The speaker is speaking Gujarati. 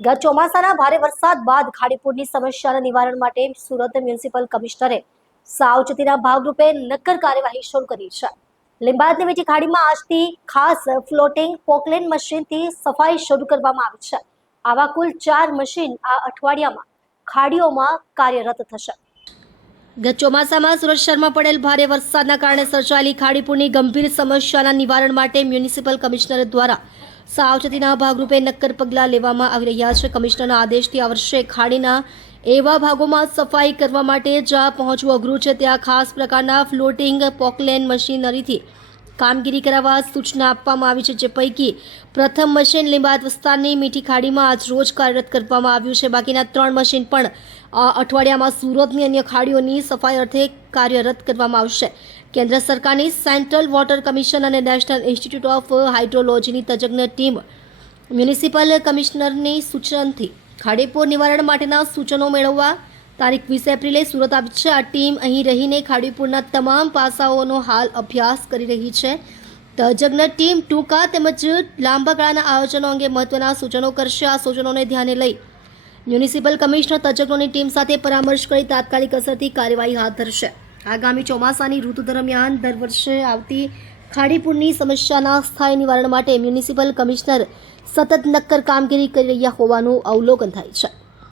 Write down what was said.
ગત ચોમાસાના ભારે વરસાદ બાદ ખાડીપુરની સમસ્યાના નિવારણ માટે સુરત મ્યુનિસિપલ કમિશનરે સાવચેતીના ભાગરૂપે નક્કર કાર્યવાહી શરૂ કરી છે. લીંબાયતની મીઠી ખાડીમાં આજથી ખાસ ફ્લોટિંગ પોકલેન મશીનથી સફાઈ શરૂ કરવામાં આવી છે. આવા કુલ 4 મશીન આ અઠવાડિયામાં ખાડીઓમાં કાર્યરત થશે. ગત ચોમાસામાં સુરત શહેરમાં પડેલ ભારે વરસાદના કારણે સર્જાયેલી ખાડીપુરની ગંભીર સમસ્યાના નિવારણ માટે મ્યુનિસિપલ કમિશનર દ્વારા સાવચેતીના ભાગરૂપે નક્કર પગલાં લેવામાં આવી રહ્યા છે. કમિશનરના આદેશથી આ વર્ષે ખાડીના એવા ભાગોમાં સફાઈ કરવા માટે જ્યાં પહોંચવું અઘરું છે ત્યાં ખાસ પ્રકારના ફ્લોટિંગ પોકલેન મશીનરીથી કામગીરી કરાવવા સૂચના આપવામાં આવી છે. જે પૈકી પ્રથમ મશીન લીંબાયત વિસ્તારની મીઠી ખાડીમાં આજ રોજ કાર્યરત કરવામાં આવ્યું છે. બાકીના 3 મશીન પણ આ અઠવાડિયામાં સુરતની અન્ય ખાડીઓની સફાઈ અર્થે કાર્યરત કરવામાં આવશે. કેન્દ્ર સરકારની સેન્ટ્રલ વોટર કમિશન અને નેશનલ ઇન્સ્ટિટ્યૂટ ઓફ હાઇડ્રોલોજીની તજજ્ઞ ટીમ મ્યુનિસિપલ કમિશનરની સૂચનથી ખાડીપુર નિવારણ માટેના સૂચનો મેળવવા તારીખ 20 એપ્રિલે સુરત આવી છે. આ ટીમ અહીં રહીને ખાડીપુરના તમામ પાસાઓનો હાલ અભ્યાસ કરી રહી છે. તજજ્ઞ ટીમ ટૂંકા તેમજ લાંબા ગાળાના આયોજનો અંગે મહત્વના સૂચનો કરશે. આ સૂચનોને ધ્યાને લઈ મ્યુનિસિપલ કમિશનર તજજ્ઞોની ટીમ સાથે પરામર્શ કરી તાત્કાલિક અસરથી કાર્યવાહી હાથ ધરશે. આગામી ચોમાસાની ઋતુ દરમિયાન દર વર્ષે આવતી ખાડીપુરની સમસ્યાના સ્થાયી નિવારણ માટે મ્યુનિસિપલ કમિશનર સતત નક્કર કામગીરી કરી રહ્યા હોવાનું અવલોકન થાય છે.